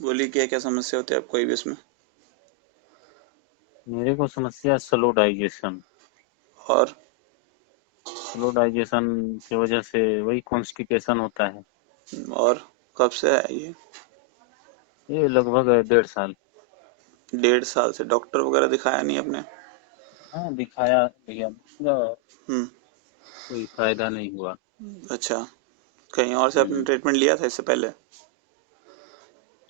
बोलिए, क्या क्या समस्या होती है आपको आईबीएस में? मेरे को समस्या स्लो डाइजेशन। और स्लो डाइजेशन की वजह से वही कॉन्स्टिपेशन होता है। और कब से है ये? ये लगभग 1.5 साल। 1.5 साल से डॉक्टर वगैरह दिखाया नहीं आपने? हाँ, दिखाया भैया, पूरा हम्म। कोई फायदा नहीं हुआ। अच्छा, कहीं और से आपने हम्म। ट्रीटमेंट लिया था इससे पहले?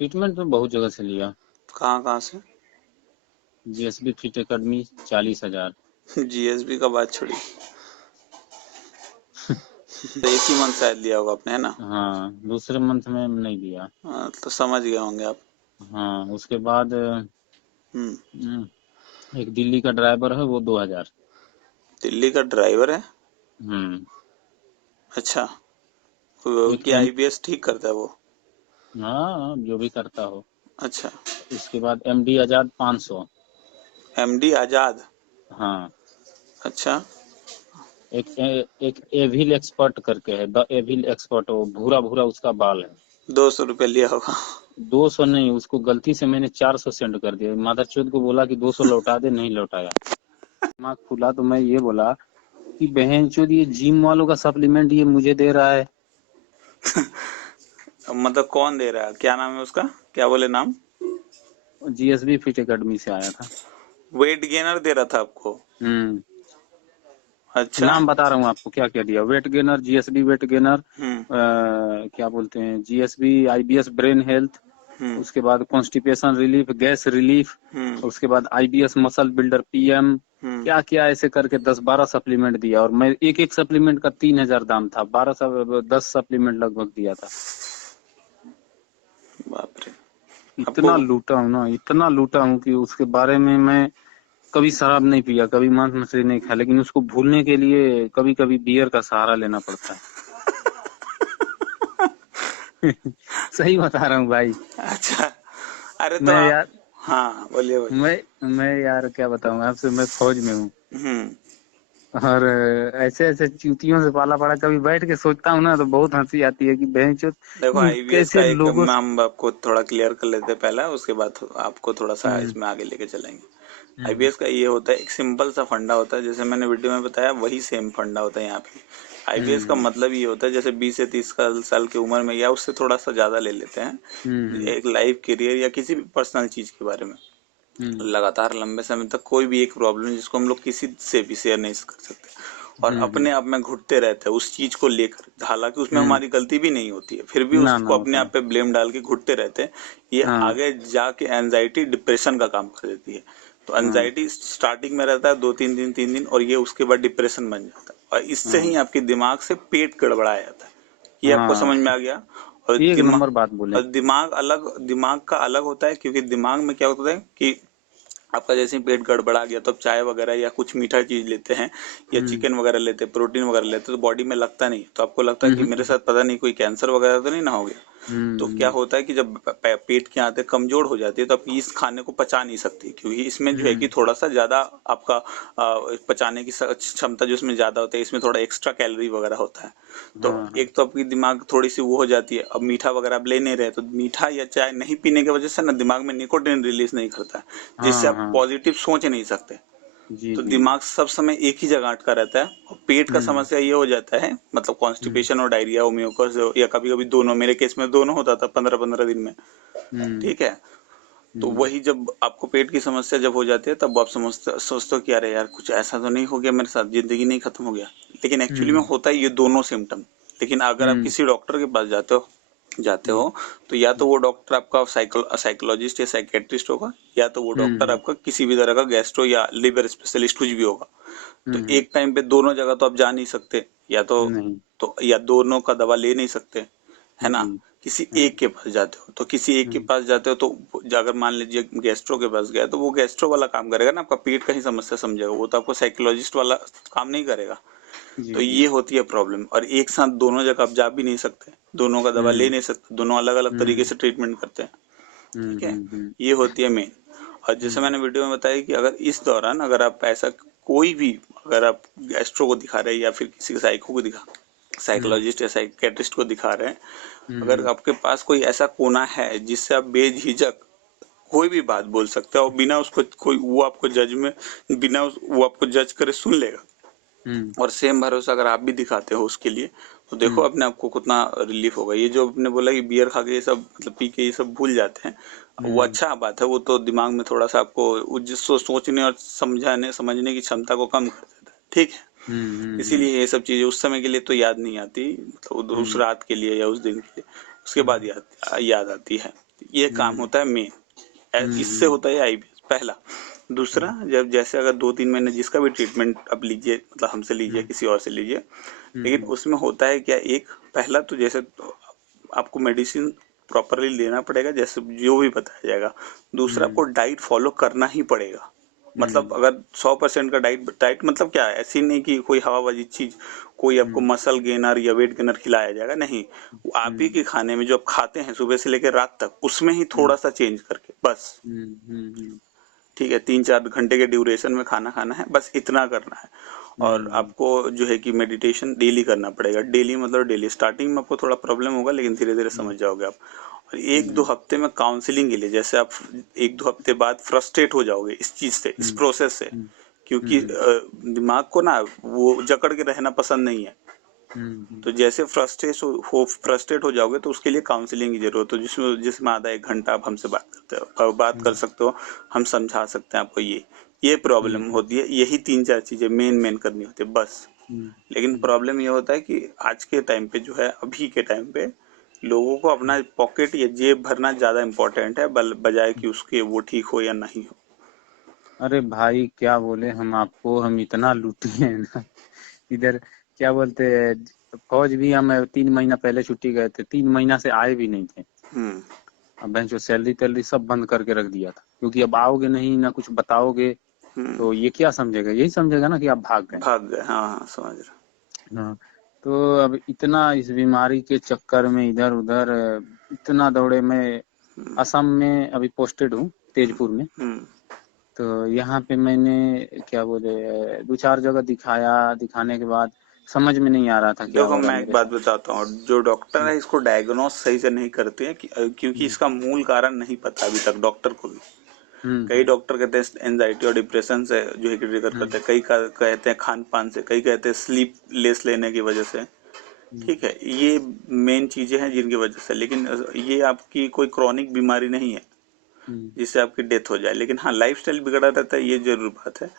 ट्रीटमेंट तो बहुत जगह से लिया। कहाँ कहाँ से? GSB fit academy 40,000। जीएसबी का बात छोड़ी, तो एक ही मंथ शायद लिया होगा आपने, है ना? हाँ, दूसरे मंथ में नहीं लिया। हाँ, तो समझ गए होंगे आप। हाँ, उसके बाद हम्म। एक दिल्ली का ड्राइवर है, वो 2,000। दिल्ली का ड्राइवर है? हम्म। अच्छा, वो एक की एम आईबीएस ठीक करता है वो? हाँ, जो भी करता हो। अच्छा। उसके बाद एमडी आजाद 500। एमडी आजाद? हाँ। अच्छा। एक एविल एक्सपर्ट करके है, द एविल एक्सपर्ट, वो भूरा भूरा उसका बाल है। 200 रुपये लिया होगा। 200 नहीं, उसको गलती से मैंने 400 सेंड कर दिया। मादरचोद को बोला कि 200 लौटा दे, नहीं लौटाया। दिमाग खुला तो मैं ये बोला कि बहनचोद, ये जिम वालों का सप्लीमेंट ये मुझे दे रहा है। मतलब कौन दे रहा है? क्या नाम है उसका? क्या बोले नाम? जीएसबी फिट एकेडमी से आया था। वेट गेनर दे रहा था आपको? हम्म। अच्छा। नाम बता रहा हूँ आपको क्या क्या दिया। Weight gainer, GSB weight gainer, हम्म। क्या बोलते हैं, जीएसबी आईबीएस ब्रेन हेल्थ। हम्म। उसके बाद कॉन्स्टिपेशन रिलीफ, गैस रिलीफ। हम्म। उसके बाद आईबीएस मसल बिल्डर पीएम। हम्म। क्या क्या ऐसे करके 10-12 सप्लीमेंट दिया, और मैं एक एक सप्लीमेंट का 3,000 दाम था। 10 सप्लीमेंट लगभग दिया था। बाप रे। आपको इतना लूटा हूँ ना, इतना लूटा हूँ कि उसके बारे में मैं कभी शराब नहीं पिया, कभी मांस मछली नहीं खाया, लेकिन उसको भूलने के लिए कभी कभी बियर का सहारा लेना पड़ता है। सही बता रहा हूँ भाई। अच्छा। अरे तो मैं आप। यार हाँ, बोलिए बोलिए। मैं यार क्या बताऊँ आपसे, मैं फौज में हूँ। हम्म। और ऐसे ऐसे चूतियों से पाला पड़ा, कभी बैठ के सोचता हूँ ना तो बहुत हंसी आती है कि बहनचोद देखो, इन आईबीएस का कैसे एक लोगों से। हम आपको थोड़ा क्लियर कर लेते हैं पहले, उसके बाद आपको थोड़ा सा हम्म। इसमें आगे लेके चलेंगे। हम्म। आईबीएस का ये होता है, एक सिंपल सा फंडा होता है, जैसे मैंने वीडियो में बताया वही सेम फंडा होता है यहाँ पे। आईबीएस का हम्म। मतलब ये होता है, जैसे 20 से 30 साल की उम्र में या उससे थोड़ा सा ज्यादा ले लेते हैं, हम्म। एक लाइफ करियर या किसी भी पर्सनल चीज के बारे में हम्म। लगातार लंबे समय तक कोई भी एक प्रॉब्लम जिसको हम लोग किसी से भी शेयर नहीं कर सकते और हम्म। अपने आप में घुटते रहते हैं उस चीज को लेकर, हालांकि उसमें हम्म। हमारी गलती भी नहीं होती है, फिर भी ना ना उसको अपने होता है। आप पे ब्लेम डाल के घुटते रहते हैं। ये हाँ। आगे जाके एंजाइटी डिप्रेशन का काम कर देती है। तो हाँ। एंजाइटी स्टार्टिंग में रहता है 2-3 दिन और ये उसके बाद डिप्रेशन बन जाता है, और इससे हाँ। ही आपके दिमाग से पेट गड़बड़ाया जाता है। ये आपको हाँ, समझ में आ गया? और एक दिमाग, नंबर बात बोले। और दिमाग का अलग होता है, क्योंकि दिमाग में क्या होता है कि आपका जैसे ही पेट गड़बड़ा गया तो आप चाय वगैरह या कुछ मीठा चीज लेते हैं या हम्म। चिकन वगैरह लेते हैं, प्रोटीन वगैरह लेते हैं, तो बॉडी में लगता नहीं, तो आपको लगता है कि मेरे हम्म। साथ पता नहीं कोई कैंसर वगैरह तो नहीं ना हो गया। तो क्या हम्म। होता है कि जब पेट की आंतें कमजोर हो जाती है तो आप इस खाने को पचा नहीं सकती, क्योंकि इसमें जो है कि हम्म। थोड़ा सा ज्यादा आपका पचाने की क्षमता जो इसमें ज्यादा होती है, इसमें थोड़ा एक्स्ट्रा कैलोरी वगैरह होता है। तो हाँ। हाँ। एक तो आपकी दिमाग थोड़ी सी वो हो जाती है, अब मीठा वगैरह आप ले नहीं रहे तो मीठा या चाय नहीं पीने की वजह से ना दिमाग में निकोटिन रिलीज नहीं करता है, जिससे हाँ। आप हाँ। पॉजिटिव सोच नहीं सकते। जी तो जी। दिमाग सब समय एक ही जगह अटका रहता है, और पेट का हम्म। समस्या ये हो जाता है, मतलब हम्म। कॉन्स्टिपेशन और डायरिया हो, म्यूकस हो, या कभी कभी दोनों, मेरे केस में दोनों होता था 15-15 दिन में। हम्म। ठीक है। तो हम्म। वही जब आपको पेट की समस्या जब हो जाती है तब आप सोचते हो कि अरे यार कुछ ऐसा तो नहीं हो गया मेरे साथ, जिंदगी नहीं खत्म हो गया। लेकिन एक्चुअली में हम्म। होता है ये दोनों सिम्टम। लेकिन अगर आप हम्म। किसी डॉक्टर के पास जाते हो तो या तो वो डॉक्टर आपका साइकोलॉजिस्ट या साइकेट्रिस्ट होगा, या तो वो डॉक्टर हम्म। आपका किसी भी तरह का गैस्ट्रो या लिवर स्पेशलिस्ट कुछ भी होगा। तो हम्म। एक टाइम पे दोनों जगह तो आप जा नहीं सकते, या नहीं। तो या दोनों का दवा ले नहीं सकते, है ना? जी। किसी हाँ। एक के पास जाते हो, तो किसी एक के हम्म। पास जाते हो तो अगर मान लीजिए गैस्ट्रो के पास गया तो वो गैस्ट्रो वाला काम करेगा ना, आपका पेट का ही समस्या समझेगा, वो तो आपको साइकोलॉजिस्ट वाला काम नहीं करेगा। तो जी जी। ये होती है प्रॉब्लम, और एक साथ दोनों जगह आप जा भी नहीं सकते, दोनों का दवा ले हम्म। नहीं सकते, दोनों अलग अलग तरीके हम्म। से ट्रीटमेंट करते हैं। हम्म। ठीक है। हम्म। ये होती है मेन। और जैसे हम्म। मैंने वीडियो में बताया कि अगर इस दौरान अगर आप ऐसा कोई भी, अगर आप गैस्ट्रो को दिखा रहे हैं या फिर किसी साइको को दिखा साइकोलॉजिस्ट या साइकेट्रिस्ट को दिखा रहे हैं, अगर हम्म आपके पास कोई ऐसा कोना है जिससे आप बेझिझक कोई भी बात बोल सकते हो और बिना उसको कोई वो आपको जज में वो आपको जज करे सुन लेगा, हम्म और सेम भरोसा अगर आप भी दिखाते हो उसके लिए, तो देखो अपने आप को कितना रिलीफ होगा। ये जो आपने बोला कि बियर खा के ये सब मतलब पी के ये सब भूल जाते हैं, वो अच्छा बात है, वो तो दिमाग में थोड़ा सा आपको जिसको सोचने और समझने की क्षमता को कम कर देता है, ठीक है। इसीलिए ये सब चीजें उस समय के लिए तो याद नहीं आती, मतलब उस रात के लिए या उस दिन के लिए, उसके बाद याद आती है। ये काम होता है मेन, इससे होता है आईबीएस पहला। दूसरा, जब जैसे अगर 2-3 महीने जिसका भी ट्रीटमेंट आप लीजिए, मतलब हमसे लीजिए किसी और से लीजिए, लेकिन उसमें होता है क्या, एक पहला तो जैसे तो आपको मेडिसिन प्रॉपरली लेना पड़ेगा जैसे जो भी बताया जाएगा। दूसरा, आपको डाइट फॉलो करना ही पड़ेगा, मतलब अगर 100% का डाइट मतलब क्या है, ऐसी नहीं कि कोई हवाबाजी चीज कोई आपको मसल गेनर या वेट गेनर खिलाया जाएगा, नहीं, आप ही के खाने में जो आप खाते हैं सुबह से लेकर रात तक, उसमें ही थोड़ा सा चेंज करके बस, ठीक है। 3-4 घंटे के ड्यूरेशन में खाना खाना है, बस इतना करना है। और आपको जो है कि मेडिटेशन डेली करना पड़ेगा, डेली मतलब डेली। स्टार्टिंग में आपको थोड़ा प्रॉब्लम होगा, लेकिन धीरे धीरे समझ जाओगे आप। और 1-2 हफ्ते में काउंसलिंग के लिए, जैसे आप 1-2 हफ्ते बाद फ्रस्ट्रेट हो जाओगे इस चीज से, इस प्रोसेस से, क्योंकि दिमाग को ना वो जकड़ के रहना पसंद नहीं है। तो जैसे फ्रस्ट्रेट हो जाओगे तो उसके लिए काउंसलिंग की जरूरत है, जिसमें आधा 1 घंटा आप हमसे बात कर सकते हो, हम समझा सकते हैं आपको ये प्रॉब्लम होती है, यही 3-4 चीजें मेन करनी होती है बस। लेकिन प्रॉब्लम ये होता है कि आज के टाइम पे जो है, अभी के टाइम पे लोगों को अपना पॉकेट या जेब भरना ज्यादा इम्पोर्टेंट है, बजाय कि उसके वो ठीक हो या नहीं हो। अरे भाई क्या बोले हम आपको, हम इतना लूटे हैं ना इधर। क्या बोलते हैं, फौज भी हम 3 महीना पहले छुट्टी गए थे, 3 महीना से आए भी नहीं थे। हम्म अब बैंक जो सैलरी तैलरी सब बंद करके रख दिया था, क्योंकि अब आओगे नहीं ना कुछ बताओगे, तो ये क्या समझेगा, यही समझेगा ना कि आप भाग गए। हाँ समझ रहा। हाँ, तो अब इतना इस बीमारी के चक्कर में इधर उधर इतना दौड़े। मैं असम में अभी पोस्टेड हूँ, तेजपुर में। तो यहाँ पे मैंने क्या बोले 2-4 जगह दिखाने के बाद समझ में नहीं आ रहा था क्या देखो, हो रहा है मैं एक मेरे बात साथ। बताता हूँ, जो डॉक्टर है इसको डायग्नोस सही से नहीं करते हैं क्योंकि इसका मूल कारण नहीं पता अभी तक डॉक्टर को भी। कई डॉक्टर कहते हैं एंजाइटी और डिप्रेशन से जो है ट्रिगर करते हैं, कई कहते हैं खान पान से, कई कहते हैं स्लीप लेस लेने की वजह से, ठीक है। ये मेन चीजें हैं जिनकी वजह से, लेकिन ये आपकी कोई क्रॉनिक बीमारी नहीं है जिससे आपकी डेथ हो जाए। लेकिन हाँ, लाइफस्टाइल बिगड़ा रहता है, ये जरूर बात है।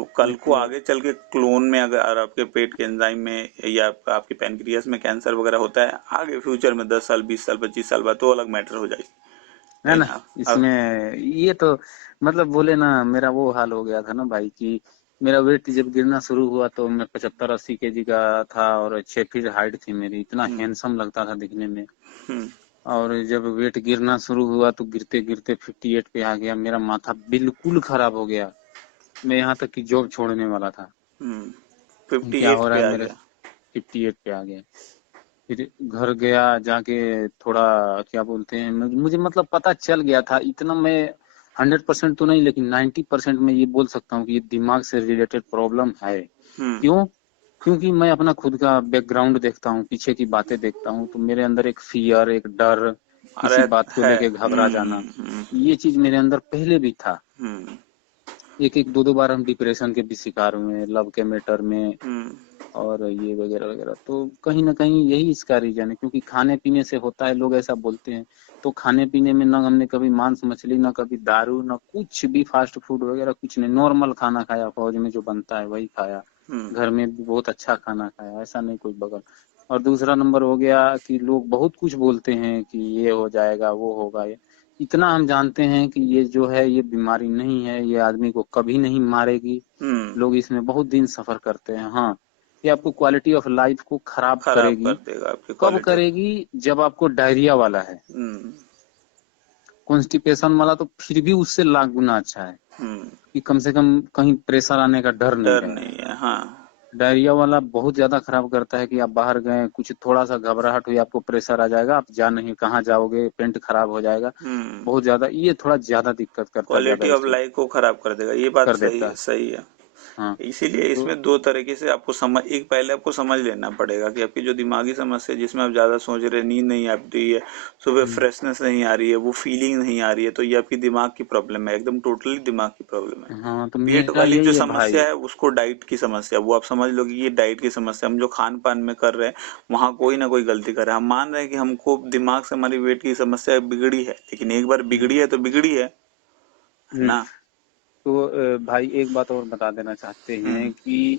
अब कल को आगे चल के क्लोन में अगर आपके पेट के एंजाइम में या आपके पैनक्रियास में कैंसर वगैरह होता है, आगे फ्यूचर में 10 साल 20 साल 25 साल बाद, तो अलग मैटर हो जाएगी, है ना। अब इसमें ये तो मतलब बोले ना, मेरा वो हाल हो गया था ना भाई, कि मेरा वेट जब गिरना शुरू हुआ तो मैं 75-80 kg का था और 6 फीट हाइट थी मेरी, इतना हैंडसम लगता था दिखने में। और जब वेट गिरना शुरू हुआ तो गिरते गिरते 58 पे आ गया, मेरा माथा बिल्कुल खराब हो गया। मैं यहाँ तक कि जॉब छोड़ने वाला था। क्या 58 हो रहा पे है आ मेरे, गया। 58 पे आ गया। फिर घर गया, जाके थोड़ा क्या बोलते हैं, मुझे मतलब पता चल गया था इतना। मैं 100% तो नहीं, लेकिन 90% में ये बोल सकता हूँ कि ये दिमाग से रिलेटेड प्रॉब्लम है। क्यों? क्योंकि मैं अपना खुद का बैकग्राउंड देखता हूँ, पीछे की बातें देखता हूँ, तो मेरे अंदर एक फियर, एक डर, अरे किसी बात को है। लेके घबरा जाना, ये चीज मेरे अंदर पहले भी था। एक 2 बार हम डिप्रेशन के भी शिकार हुए, लव के मैटर में, और ये वगैरह वगैरह। तो कहीं ना कहीं यही इसका रीजन है, क्योंकि खाने पीने से होता है, लोग ऐसा बोलते हैं। तो खाने पीने में ना हमने कभी मांस मछली, ना कभी दारू, ना कुछ भी फास्ट फूड वगैरह कुछ नहीं, नॉर्मल खाना खाया, फौज में जो बनता है वही खाया, घर में भी बहुत अच्छा खाना खाया, ऐसा नहीं कोई बगल। और दूसरा नंबर हो गया कि लोग बहुत कुछ बोलते हैं कि ये हो जाएगा, वो होगा। ये इतना हम जानते हैं कि ये जो है ये बीमारी नहीं है, ये आदमी को कभी नहीं मारेगी। लोग इसमें बहुत दिन सफर करते हैं। हाँ, ये आपको क्वालिटी ऑफ लाइफ को खराब खराब कर करेगी। देगा आपकी कब क्वालिटी। करेगी? जब आपको डायरिया वाला है। कॉन्स्टिपेशन वाला तो फिर भी उससे लाख गुना अच्छा है, कि कम से कम कहीं प्रेशर आने का डर नहीं डर रहेगा। नहीं है, हाँ। डायरिया वाला बहुत ज्यादा खराब करता है, कि आप बाहर गए, कुछ थोड़ा सा घबराहट हुई, आपको प्रेशर आ जाएगा, आप जा नहीं, कहाँ जाओगे, पेट खराब हो जाएगा बहुत ज्यादा। ये थोड़ा ज्यादा दिक्कत करता है, ज्यादा क्वालिटी ऑफ इश्यू लाइफ को खराब कर देगा, ये बात कर सही देता है, है। सही है। हाँ इसीलिए तो इसमें दो तरीके से आपको समझ, एक पहले आपको समझ लेना पड़ेगा कि आपकी जो दिमागी समस्या है जिसमें आप ज्यादा सोच रहे हैं, नींद नहीं आती है, सुबह हम्म, फ्रेशनेस नहीं आ रही है, वो फीलिंग नहीं आ रही है, तो ये आपकी दिमाग की प्रॉब्लम है, एकदम टोटली दिमाग की प्रॉब्लम है। हाँ तो पेट मेरा वाली जो यही है समस्या भाई। है उसको डाइट की समस्या, वो आप समझ लो कि ये डाइट की समस्या, हम जो खान पान में कर रहे हैं वहां कोई ना कोई गलती कर रहा है। हम मान रहे हैं कि हमको दिमाग से हमारी वेट की समस्या बिगड़ी है, लेकिन एक बार हम्म, बिगड़ी है तो बिगड़ी है हम्म, ना। तो भाई एक बात और बता देना चाहते हम्म। हैं कि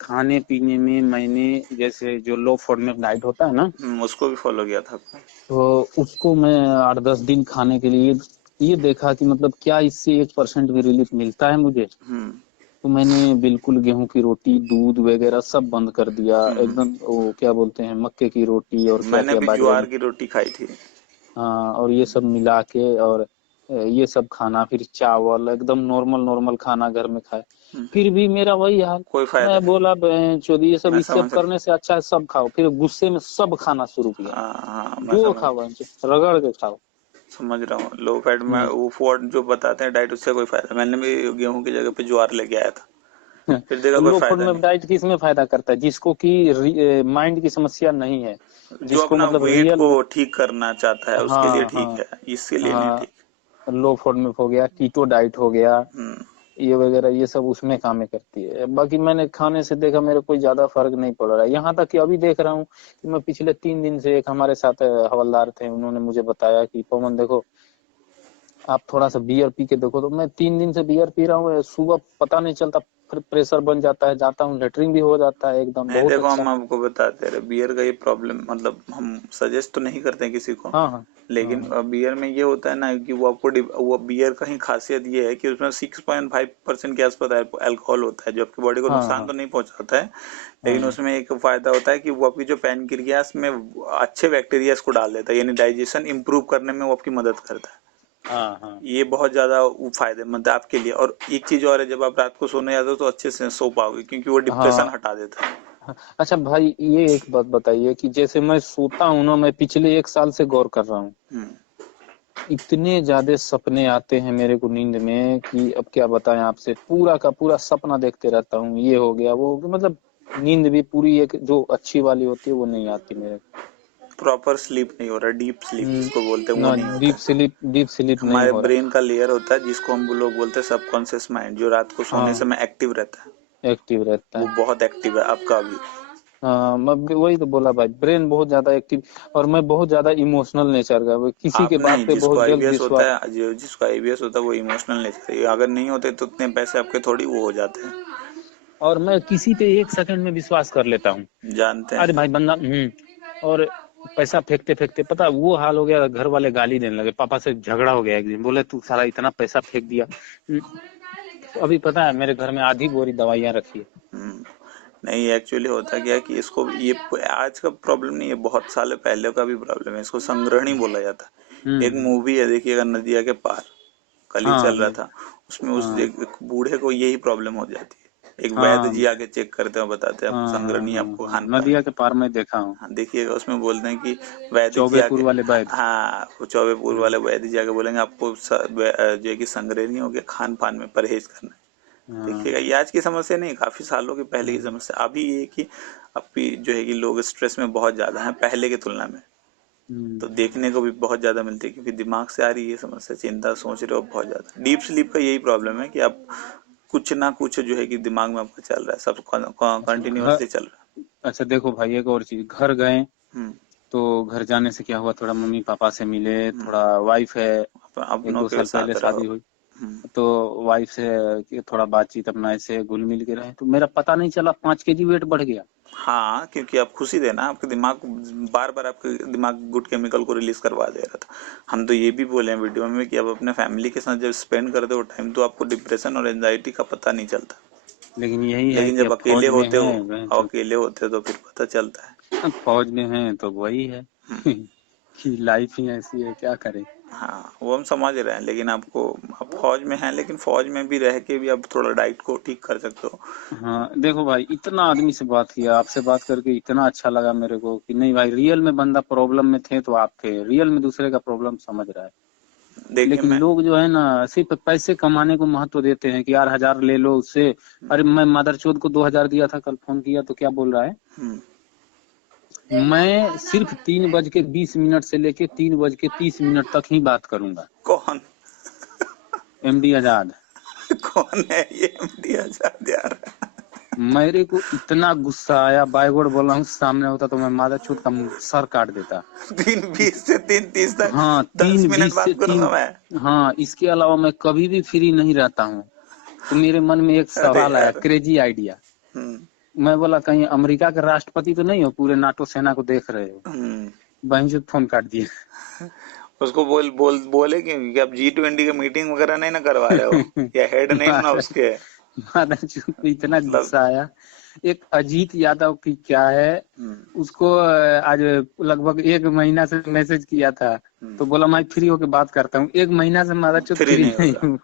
खाने पीने में मैंने जैसे जो लो फॉर्मेट डाइट होता है ना, उसको भी फॉलो किया था आपने? तो उसको मैं 8-10 दिन खाने के लिए ये देखा कि मतलब क्या इससे 1% भी रिलीफ मिलता है मुझे। हम्म। तो मैंने बिल्कुल गेहूं की रोटी दूध वगैरह सब बंद कर दिया हम्म। एकदम। वो क्या बोलते हैं, मक्के की रोटी और क्या मैंने क्या भी बाजरे ज्वार में, की रोटी खाई थी। हाँ, और ये सब मिला के और ये सब खाना, फिर चावल एकदम नॉर्मल नॉर्मल खाना घर में खाए, हम्म, फिर भी मेरा वही हाल। कोई फायदा मैं बोला चौधरी ये सब मैं इससे समझ रहा करने से अच्छा है सब खाओ, फिर गुस्से में सब खाना शुरू हूँ। किया। हाँ हाँ, मैं जो समझ खाओ रगड़ के खाओ। समझ रहा हूँ। लो फैट में हम्म। वो फूड जो बताते हैं डाइट, उससे कोई फायदा, मैंने भी गेहूं की जगह पे ज्वार लेके आया था, फिर देखा तो कोई लो फूड फायदा में नहीं। डाइट किस में फायदा करता है? जिसको कि माइंड की समस्या नहीं है, जो जिसको अपना मतलब वेट रियल को में। ठीक करना चाहता है उसके लिए हाँ ठीक हाँ है, इसके लिए नहीं हाँ, ठीक। लो फूड में हो गया, कीटो डाइट हो गया, हम्म। ये वगैरह ये सब उसमें काम में करती है। बाकी मैंने खाने से देखा मेरे कोई ज्यादा फर्क नहीं पड़ रहा है। यहाँ तक कि अभी देख रहा हूँ कि मैं पिछले 3 दिन से, एक हमारे साथ हवलदार थे, उन्होंने मुझे बताया कि पवन देखो आप थोड़ा सा बियर पी के देखो। तो मैं 3 दिन से बियर पी रहा हूँ, सुबह पता नहीं चलता, फिर प्रेशर बन जाता है, जाता हूँ लेटरिन भी हो जाता है, एकदम नहीं बहुत देखो, अच्छा। हम आपको बताते रहे बियर का ये प्रॉब्लम, मतलब हम सजेस्ट तो नहीं करते हैं किसी को, हाँ हाँ लेकिन हाँ बियर में ये होता है ना कि वो आपको वो बियर का ही खासियत ये है कि उसमें 6.5% के आसपास अल्कोहल होता है, जो आपकी बॉडी को हाँ नुकसान हाँ तो नहीं पहुंचाता है, लेकिन हाँ उसमें एक फायदा होता है कि वो आपकी जो पैनक्रियास में अच्छे बैक्टीरियाज को डाल देता है, यानी डाइजेशन इंप्रूव करने में वो आपकी मदद करता है। हाँ हाँ ये बहुत ज्यादा फायदेमंद है आपके लिए। और एक चीज और है, जब आप रात को सोने जाते हो तो अच्छे से सो पाओगे, क्योंकि वो डिप्रेशन हाँ हटा देता है। हाँ। अच्छा भाई ये एक बात बताइए कि जैसे मैं सोता हूँ ना, मैं पिछले 1 साल से गौर कर रहा हूँ, हम्म। इतने ज्यादा सपने आते हैं मेरे को नींद में कि अब क्या बताएं आपसे। पूरा का पूरा सपना देखते रहता हूँ, ये हो गया वो हो गया, मतलब नींद भी पूरी एक जो अच्छी वाली होती है वो नहीं आती मेरे प्रॉपर स्लीप नहीं हो रहा, डीप स्लीप जिसको बोलते हैं वो ना। नहीं होता डीप है। स्लीप, डीप स्लीप नहीं हमारे हो रहा। ब्रेन का लेयर होता है जिसको हम लोग बोलते हैं सबकॉन्शियस माइंड, जो रात को सोने हाँ, समय एक्टिव रहता है, एक्टिव रहता वो है। बहुत एक्टिव है आपका अभी। हाँ, मैं भी वही तो बोला भाई, ब्रेन बहुत ज्यादा एक्टिव। और मैं बहुत ज्यादा इमोशनल नेचर का, वो किसी के आप बात नहीं, पे जिसको बहुत जल्द आईबीएस होता विश्वास। है, जिसको आईबीएस होता है वो इमोशनल नेचर है, अगर नहीं होते तो उतने पैसे आपके थोड़ी वो हो जाते हैं। और मैं किसी पे 1 सेकंड में विश्वास कर लेता हूँ। जानते अरे हैं। भाई बंदा और पैसा फेंकते फेंकते पता है, वो हाल हो गया, घर वाले गाली देने लगे, पापा से झगड़ा हो गया एक दिन, बोले तू साला इतना पैसा फेंक दिया। अभी पता है मेरे घर में आधी बोरी दवाइयाँ रखी है। हम्म। नहीं, एक्चुअली होता क्या है कि इसको, ये आज का प्रॉब्लम नहीं है, बहुत साल पहले का भी प्रॉब्लम है, इसको संग्रहणी बोला जाता है। एक हम्म। मूवी है, देखिएगा, नदिया के पार, कल ही हाँ चल रहा था, उसमें उस हाँ एक बूढ़े को यही प्रॉब्लम हो जाती है, एक वैद्य हाँ जी आके चेक करते हैं, बताते हैं हाँ आपको हाँ संग्रहणी हाँ आपको हाँ, खान पान में। नदिया के पार में देखा हूँ। हाँ, देखिएगा, उसमें बोलते हैं कि वैद्य जी चौबेपुर आके, वाले वैद। हाँ, वो चौबेपुर हाँ वाले वैद्य जी आके बोलेंगे आपको जो है कि संग्रहणियों के खान पान में परहेज करना है। हाँ देखिएगा, ये आज की समस्या नहीं, काफी सालों की पहले की हाँ, समस्या। अभी ये कि अभी जो है कि लोग स्ट्रेस में बहुत ज्यादा हैं पहले की तुलना में, तो देखने को भी बहुत ज्यादा मिलती है, क्योंकि दिमाग से आ रही है ये समस्या, चिंता सोच रहे हो बहुत ज्यादा। डीप स्लीप का यही प्रॉब्लम है कि आप कुछ ना कुछ जो है कि दिमाग में आपका चल रहा है, सब अच्छा घर, कंटिन्यूअसली चल रहा अच्छा देखो भाई एक और चीज, घर गए है। तो घर जाने से क्या हुआ, थोड़ा मम्मी पापा से मिले, हम्म। थोड़ा वाइफ है, एक अपनों दो के साल पहले साथ रहो। शादी हुई, हम्म। तो वाइफ से कि थोड़ा बातचीत अपना ऐसे घुल मिल के रहे, तो मेरा पता नहीं चला 5 kg वेट बढ़ गया। हाँ, क्योंकि आप खुशी थे ना, आपके दिमाग बार बार आपके दिमाग गुड केमिकल को रिलीज करवा दे रहा था। हम तो ये भी बोले हैं वीडियो में कि आप अपने फैमिली के साथ जब स्पेंड करते हो टाइम, तो आपको डिप्रेशन और एंजाइटी का पता नहीं चलता, लेकिन यही है लेकिन कि जब अब अकेले फौज में होते है, हो, बहन अकेले होते हो तो फिर पता चलता है। फौज में है तो वही है हम्म। कि लाइफ ही ऐसी है, क्या करें। हाँ, वो हम समझ रहे हैं, लेकिन आपको, आप फौज में हैं, लेकिन फौज में भी रह के भी आप थोड़ा डाइट को ठीक कर सकते हो। हाँ देखो भाई, इतना आदमी से बात किया, आपसे बात करके इतना अच्छा लगा मेरे को कि नहीं भाई, रियल में बंदा प्रॉब्लम में थे तो आप थे, रियल में दूसरे का प्रॉब्लम समझ रहा है। देखिए लेकिन मैं लोग जो है ना सिर्फ पैसे कमाने को महत्व देते हैं कि यार 1000 ले लो उससे। अरे मैं मदरचोद को 2000 दिया था, कल फोन किया तो क्या बोल रहा है, हम्म, मैं सिर्फ 3:20 से लेके 3:30 तक ही बात करूंगा। कौन एमडी आजाद। कौन है ये एमडी आजाद यार? मेरे को इतना गुस्सा आया, बायगोड बोल रहा हूँ, सामने होता तो मैं मादरचोद का सर काट देता। 3:20 से 3:30 तक हाँ, 10 मिनट 3:20 से बात करूंगा 3। मैं? हाँ, इसके अलावा मैं कभी भी फ्री नहीं रहता हूँ। तो मेरे मन में एक अरे सवाल आया, यार। Crazy idea. हम्म, मैं बोला कहीं अमेरिका के राष्ट्रपति तो नहीं हो, पूरे नाटो सेना को देख रहे हो। हम्म। बहनचोद फोन काट दिया। उसको बोले कि आप G20 की मीटिंग वगैरह नहीं ना करवा रहे हो, या हेड नहीं हो ना उसके? मादरचोद को इतना मतलब गुस्सा आया। एक अजीत यादव की क्या है, हम्म, उसको आज लगभग 1 महीना से मैसेज किया था, हम्म। तो बोला मैं फ्री होके बात करता हूँ। 1 महीना से मादरचोद फ्री फ्री नहीं नहीं होगा। हूँ।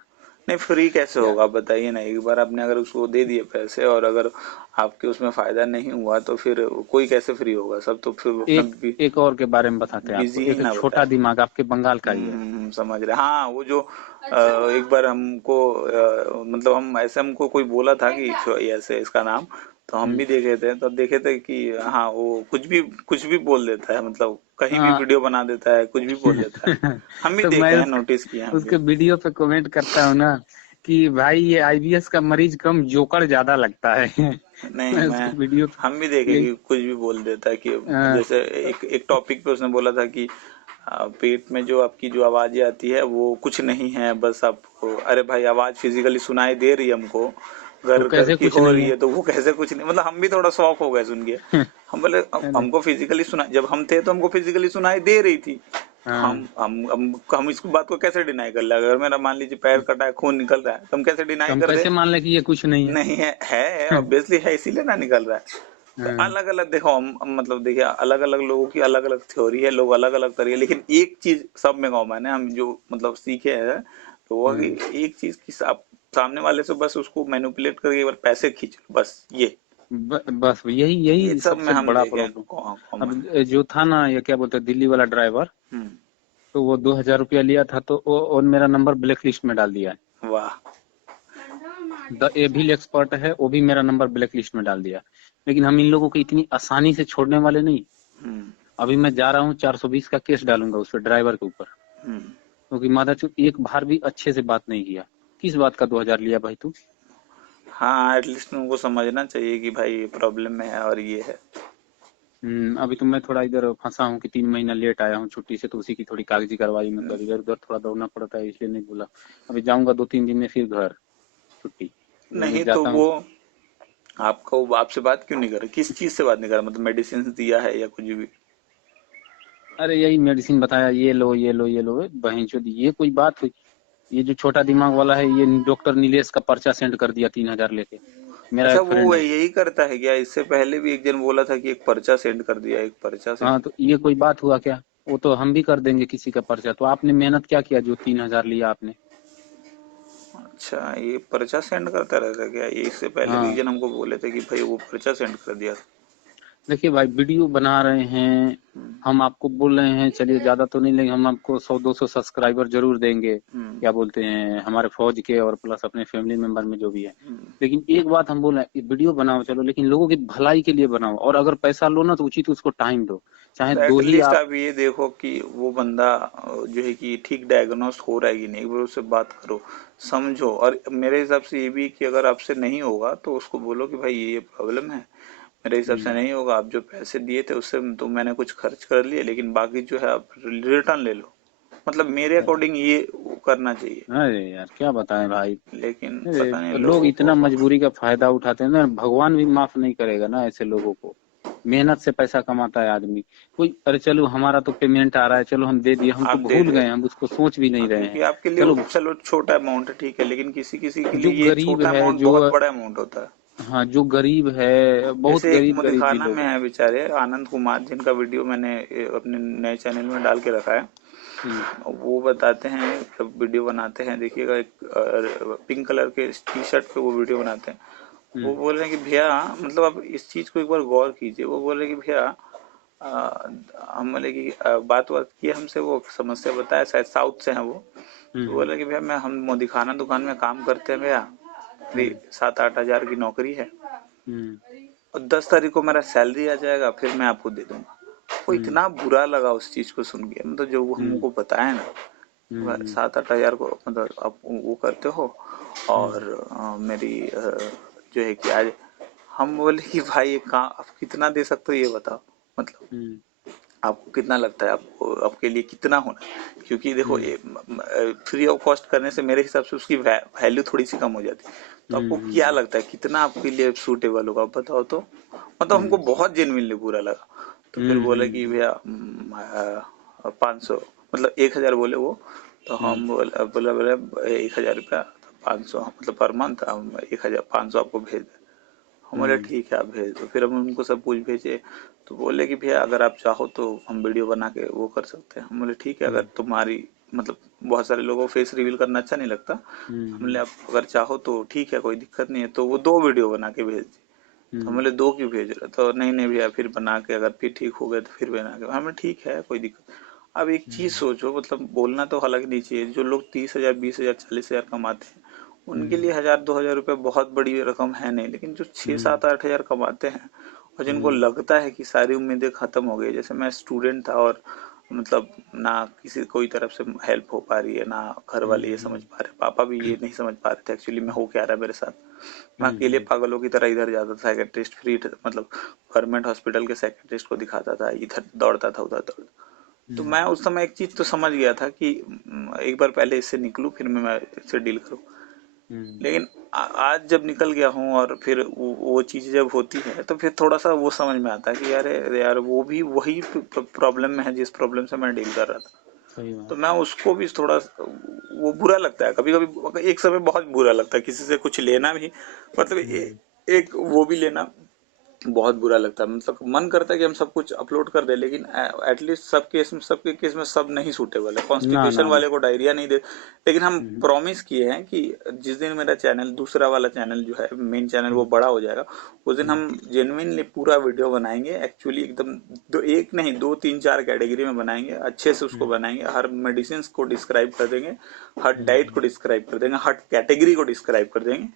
नहीं, फ्री कैसे क्या? होगा आप बताइए ना। एक बार आपने अगर उसको दे दिए पैसे और अगर आपके उसमें फायदा नहीं हुआ तो फिर कोई कैसे फ्री होगा? सब तो फिर अपना एक और के बारे में बताते हैं आपको, बिजी ही एक ना छोटा बताए। दिमाग आपके बंगाल का ही है। समझ रहे। हाँ, वो जो एक बार हमको मतलब हम ऐसे, हमको कोई बोला था कि ऐसे इसका नाम, तो हम भी देखे थे, तो देखे थे कि हाँ वो कुछ भी बोल देता है, मतलब कहीं भी हाँ। वीडियो बना देता है, कुछ भी बोल देता है। हम भी तो देखे मैं हैं, नोटिस किए हम भी। उसके वीडियो पे कमेंट करता हूँ ना कि भाई ये आईबीएस का मरीज कम जोकर ज्यादा लगता है। नहीं, मैं मैं उसके वीडियो हम भी पे देखे यही कि कुछ भी बोल देता है कि अ, जैसे एक एक टॉपिक पे उसने बोला था कि पेट में जो आपकी जो आवाजें आती है वो कुछ नहीं है, बस आपको, अरे भाई आवाज फिजिकली सुनाई दे रही है हमको, तो घर घर कैसे की कुछ हो नहीं रही है। है, तो वो कैसे कुछ नहीं, मतलब हम भी थोड़ा शॉक हो गए सुन के। हम बोले है ना? हमको फिजिकली सुना, जब हम थे तो हमको फिजिकली सुनाई दे रही थी, तो हाँ, हम इस बात को कैसे डिनाई कर ले? अगर मेरा मान लीजिए पैर कटा है, खून निकल रहा है, तो हम कैसे तो डिनाई हम कर दे? कैसे मान लें कि ये कुछ नहीं है। नहीं है ऑब्वियसली है, इसीलिए ना निकल रहा है। तो हाँ, अलग अलग देखो, हम मतलब देखिए, अलग अलग लोगों की अलग अलग थ्योरी है, लोग अलग अलग तरीके, लेकिन एक चीज सब में कॉमन है, हम जो मतलब सीखे हैं तो वो है हाँ। कि एक चीज की सामने वाले से बस उसको मैनिपुलेट करके एक बार पैसे खींच लो, बस बस यही ये यही सब में सबसे हम बड़ा देखे प्रॉब्लम। अब कॉमन। जो था ना, ये क्या बोलते हैं, दिल्ली वाला ड्राइवर, हम्म। तो वो 2000 रुपया लिया था, तो वो मेरा नंबर ब्लैक लिस्ट में डाल दिया है। वाह। द एविल एक्सपर्ट है, वो भी मेरा नंबर ब्लैक लिस्ट में डाल दिया। लेकिन हम इन लोगों को इतनी आसानी से छोड़ने वाले नहीं। हम्म, अभी मैं जा रहा हूँ 420 का केस डालूंगा उस पर, ड्राइवर के ऊपर। हम्म। क्योंकि मादाचूत एक बार भी अच्छे से बात नहीं किया। किस बात का 2000 लिया भाई तू? हाँ, एटलीस्ट उनको समझना चाहिए कि भाई ये प्रॉब्लम में है और ये है। अभी तो मैं थोड़ा इधर फंसा हूँ कि 3 महीना लेट आया हूँ छुट्टी से, तो उसी की थोड़ी कागजी कार्रवाई में हम्म, कर, इधर उधर थोड़ा दौड़ना पड़ता है, इसलिए नहीं बोला। अभी जाऊंगा 2-3 दिन में फिर घर, छुट्टी। अभी नहीं तो जाता हूँ। वो आपको आपसे बात क्यों नहीं कर रहे? किस चीज से बात नहीं कर रहा? मतलब मेडिसिन दिया है या कुछ भी? अरे यही मेडिसिन बताया, ये लो ये लो ये लो, बहनचोद ये कोई बात हुई? ये जो छोटा दिमाग वाला है, ये डॉक्टर नीलेश का पर्चा सेंड कर दिया 3000 लेके। मेरा अच्छा, एक वो फ्रेंड है। यही करता है क्या? इससे पहले भी एक जन बोला था कि एक पर्चा सेंड कर दिया, एक पर्चा सेंड। हाँ, तो ये कोई बात हुआ क्या? वो तो हम भी कर देंगे किसी का पर्चा। तो आपने मेहनत क्या किया जो 3000 लिया आपने? अच्छा, ये पर्चा सेंड करता रहता है क्या? ये इससे पहले भी एक हाँ, जन हमको बोले थे कि भाई वो पर्चा सेंड कर दिया था। देखिए भाई, वीडियो बना रहे हैं, हम्म, हम आपको बोल रहे हैं, चलिए ज्यादा तो नहीं लेंगे, हम आपको 100-200 सब्सक्राइबर जरूर देंगे, हम्म, क्या बोलते हैं, हमारे फौज के और प्लस अपने फैमिली मेंबर में जो भी है। हम्म। लेकिन एक बात हम बोल रहे हैं, वीडियो बनाओ चलो, लेकिन लोगों की भलाई के लिए बनाओ, और अगर पैसा लो ना तो उचित उसको टाइम दो, चाहे तो दो ही एटलीस्ट आप। आप ये देखो कि वो बंदा जो है कि ठीक डायग्नोस हो रहा है कि नहीं, एक बार उससे बात करो, समझो। और मेरे हिसाब से ये भी कि अगर आपसे नहीं होगा तो उसको बोलो कि भाई ये प्रॉब्लम है, मेरे हिसाब से हम्म, नहीं होगा, आप जो पैसे दिए थे उससे तो मैंने कुछ खर्च कर लिए, लेकिन बाकी जो है आप रिटर्न ले लो। मतलब मेरे अकॉर्डिंग ये करना चाहिए। अरे यार क्या बताएं भाई। लेकिन पता नहीं अरे लोग लोगों इतना को। मजबूरी का फायदा उठाते हैं ना, भगवान भी माफ नहीं करेगा ना ऐसे लोगों को। मेहनत से पैसा कमाता है आदमी कोई, अरे चलो हमारा तो पेमेंट आ रहा है, चलो हम दे दिए, हम तो आप दे भूल दे। गए, हम उसको सोच भी नहीं हाँ, रहे क्योंकि हैं। आपके लिए वो चलो, चलो छोटा अमाउंट है, ठीक है, लेकिन किसी किसी के जो लिए ये गरीब छोटा है, अमाउंट जो, बहुत बड़ा अमाउंट होता है। हाँ जो गरीब है, बहुत जैसे एक गरीब गरीब भी मुदिखाना में लोग है बेचारे आनंद कुमार, जिनका वीडियो मैंने अपने नए चैनल में डाल के रखा है। हैं। वो बताते हैं, जब वीडियो बनाते हैं, देखिएगा, एक पिंक कलर के टी शर्ट पे वो वीडियो बनाते हैं। वो हम्म, बोल रहे हैं कि भैया, मतलब आप इस चीज को एक बार गौर कीजिए, वो बोल रहे हैं कि भैया हम बोले कि बात की हमसे, वो समस्या बताया, शायद साउथ से हैं वो। तो बोले कि भैया मैं हम मोदीखाना दुकान में काम करते हैं भैया, मेरी 7-8 हजार की नौकरी है और 10 तारीख को मेरा सैलरी आ जाएगा, फिर मैं आपको दे दूंगा। वो इतना बुरा लगा उस चीज को सुन के, मतलब जो वो हमको बताया ना, 7-8 हजार को मतलब आप वो करते हो और मेरी जो है कि आज हम बोले कि भाई कहाँ आप कितना दे सकते हो ये बताओ, मतलब आपको कितना लगता है, आपको आपके लिए कितना होना, क्योंकि देखो फ्री ऑफ कॉस्ट करने से मेरे हिसाब से उसकी वैल्यू थोड़ी सी कम हो जाती है। तो आपको क्या लगता है कितना आपके लिए सूटेबल होगा, आप बताओ तो। मतलब हमको बहुत जेन्युइनली बुरा लगा। तो फिर बोले कि भैया 500, मतलब 1000 बोले वो। तो हम बोला बोले 1000 रुपया 500, मतलब पर मंथ हम 1500 आपको भेज दें। हम बोले ठीक है आप भेज दो। फिर हम उनको सब कुछ भेजे। तो बोले कि भैया अगर आप चाहो तो हम वीडियो बना के वो कर सकते हैं। हम बोले ठीक है, अगर तुम्हारी मतलब बहुत सारे लोगों को फेस रिवील करना अच्छा नहीं लगता, हम बोले आप अगर चाहो तो ठीक है, कोई दिक्कत नहीं है। तो वो 2 वीडियो बना के भेज दी। तो हम बोले 2 क्यों भेज रहे? तो नहीं नहीं भैया फिर बना के अगर फिर ठीक हो गए तो फिर बना के। हमें ठीक है कोई दिक्कत। अब एक चीज सोचो, मतलब बोलना तो हालांकि नहीं चाहिए, जो लोग 30,000 20,000 40,000 कमाते हैं उनके लिए 1000-2000 रुपए बहुत बड़ी रकम है नहीं, लेकिन जो 6-7-8 हजार कमाते हैं और जिनको लगता है कि सारी उम्मीदें खत्म हो गई, जैसे मैं स्टूडेंट था और मतलब ना किसी कोई तरफ से हेल्प हो पा रही है, ना घर वाले ये समझ पा रहे, पापा भी ये नहीं समझ पा रहे थे एक्चुअली मैं हो क्या रहा है मेरे साथ। मैं अकेले पागलों की तरह इधर जाता था, साइकेट्रिस्ट फ्री मतलब गवर्नमेंट हॉस्पिटल के साइकेट्रिस्ट को दिखाता था, इधर दौड़ता था उधर दौड़। तो मैं उस समय एक चीज तो समझ गया था कि एक बार पहले इससे निकलूं फिर मैं इससे डील करूं। लेकिन आज जब निकल गया हूँ और फिर वो चीज जब होती है तो फिर थोड़ा सा वो समझ में आता है कि यार वो भी वही प्रॉब्लम में है जिस प्रॉब्लम से मैं डील कर रहा था। तो मैं उसको भी थोड़ा वो बुरा लगता है कभी कभी, एक समय बहुत बुरा लगता है किसी से कुछ लेना भी, मतलब एक वो भी लेना बहुत बुरा लगता है। मतलब मन करता है कि हम सब कुछ अपलोड कर दे, लेकिन एटलीस्ट सबके केस में सब नहीं सूटेबल है। कॉन्स्टिपेशन वाले को डायरिया नहीं दे, लेकिन हम प्रॉमिस किए हैं कि जिस दिन मेरा चैनल दूसरा वाला चैनल जो है मेन चैनल वो बड़ा हो जाएगा, उस दिन हम जेन्युइनली पूरा वीडियो बनाएंगे। एक्चुअली एकदम एक नहीं 2-3-4 कैटेगरी में बनाएंगे, अच्छे से उसको बनाएंगे। हर मेडिसिन को डिस्क्राइब कर देंगे, हर डाइट को डिस्क्राइब कर देंगे, हर कैटेगरी को डिस्क्राइब कर देंगे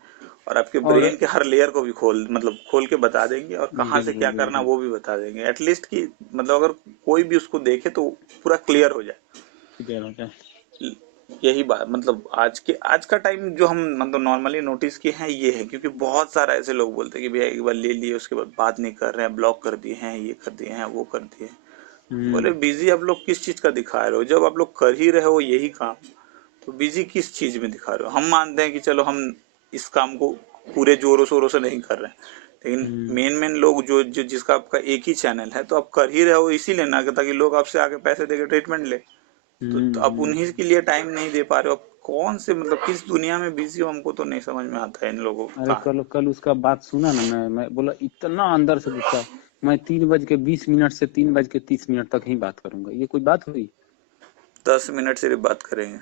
और आपके ब्रेन के हर लेयर को भी खोल के बता देंगे और कहाँ से क्या करना वो भी बता देंगे। एटलीस्ट कि मतलब अगर कोई भी उसको देखे तो पूरा क्लियर हो जाए। यही बात, मतलब आज का टाइम जो हम मतलब नॉर्मली नोटिस किए हैं ये है, क्योंकि बहुत सारा ऐसे लोग बोलते हैं कि भैया एक बार ले लिए उसके बाद बात नहीं कर रहे हैं, ब्लॉक कर दिए हैं, ये कर दिए हैं, वो कर दिए हैं। बोले बिजी आप लोग किस चीज का दिखा रहे हो? जब आप लोग कर ही रहे हो यही काम, तो बिजी किस चीज में दिखा रहे हो? हम मानते हैं कि चलो हम इस काम को पूरे जोरों शोरों से नहीं कर रहे हैं, लेकिन मेन लोग जो जिसका आपका एक ही चैनल है तो आप कर ही रहे हो इसीलिए ना, ताकि लोग आपसे आके पैसे देके ट्रीटमेंट ले। तो आप उन्हीं के लिए टाइम नहीं दे पा रहे हो। आप कौन से मतलब किस दुनिया में बिजी हो, हमको तो नहीं समझ में आता है इन लोगों अरे का। कल उसका बात सुना ना, मैं बोला इतना अंदर से गुस्सा, मैं 3:20 से 3:30 तक ही बात करूंगा। ये कोई बात हुई? 10 मिनट सिर्फ बात करेंगे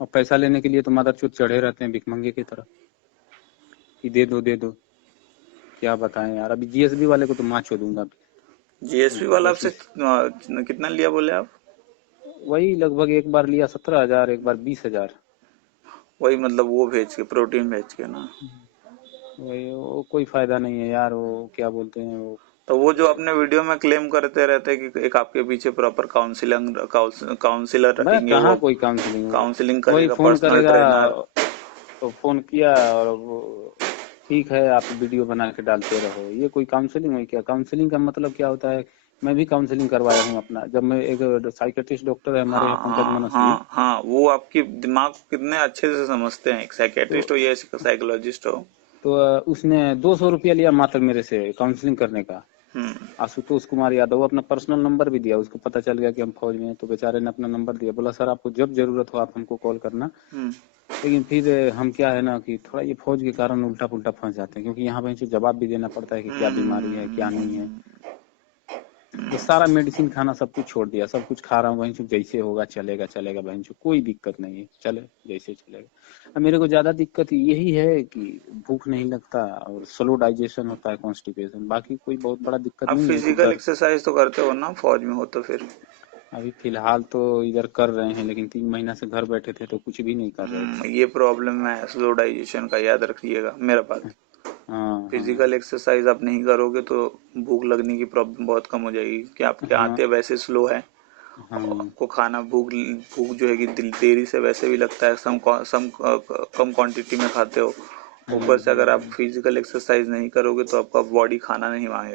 और पैसा लेने के लिए तो मादरचोद चढ़े रहते हैं भिखमंगे की तरह कि दे दो दे दो। क्या बताएं यार, अभी जीएसबी वाले को तो माँ छोड़ूंगा। जीएसपी वाला आपसे कितना लिया बोले आप? वही लगभग एक बार लिया 17,000, एक बार 20,000। वही मतलब वो भेज के प्रोटीन भेज के ना। वही वो कोई फायदा नहीं है यार, वो क्या बोलते हैं वो। तो वो जो अपने वीडियो में क्लेम करते रहते हैं कि एक आपके पीछे प्रॉपर काउंसिलर मैं रखेंगे, कहाँ वो कोई काउंसलिंग, काउंसलिंग वही करेगा, फोन पर्सनल करेगा ट्रेनर। तो फोन किया और वो ठीक है आप वीडियो बना के डालते रहो। ये कोई काउंसलिंग है क्या? काउंसलिंग का मतलब क्या होता है? मैं भी काउंसलिंग करवाया हूँ अपना, जब मैं एक साइकेट्रिस्ट डॉक्टर है हमारे यहाँ पंकज हाँ मनस्वी। हाँ हाँ, वो आपकी दिमाग को कितने अच्छे से समझते हैं, एक तो साइकेट्रिस्ट हो या साइकोलॉजिस्ट हो। तो उसने 200 रुपया लिया मात्र मेरे से काउंसलिंग करने का। आशुतोष कुमार यादव, अपना पर्सनल नंबर भी दिया, उसको पता चल गया कि हम फौज में हैं तो बेचारे ने अपना नंबर दिया, बोला सर आपको जब जरूरत हो आप हमको कॉल करना। लेकिन फिर हम क्या है ना कि थोड़ा ये फौज के कारण उल्टा पुल्टा फंस जाते हैं, क्योंकि यहाँ पे जवाब भी देना पड़ता है कि क्या बीमारी है क्या नहीं है। तो सारा मेडिसिन खाना सब कुछ छोड़ दिया, सब कुछ खा रहा हूँ वहीं से, जैसे होगा चलेगा चलेगा बहन चो, कोई दिक्कत नहीं है, चले जैसे चलेगा। अब मेरे को ज्यादा दिक्कत यही है कि भूख नहीं लगता और स्लो डाइजेशन होता है, कॉन्स्टिपेशन, बाकी कोई बहुत बड़ा दिक्कत आप नहीं है। तो फिजिकल एक्सरसाइज तो करते हो ना, फौज में हो तो फिर? अभी फिलहाल तो इधर कर रहे हैं, लेकिन 3 महीना से घर बैठे थे तो कुछ भी नहीं कर रहे थे। ये प्रॉब्लम है स्लो डाइजेशन का, याद रखिएगा मेरा बात। हाँ हाँ फिजिकल एक्सरसाइज आप नहीं करोगे तो भूख लगने की प्रॉब्लम बहुत कम हो जाएगी, कि आपके हाँ आते वैसे स्लो है, हाँ आपको खाना भूख भूख जो है कि देरी से वैसे भी लगता है, कम क्वांटिटी में खाते हो, ऊपर से अगर आप हाँ। फिजिकल एक्सरसाइज नहीं करोगे तो आपका बॉडी खाना नहीं मांगेगा।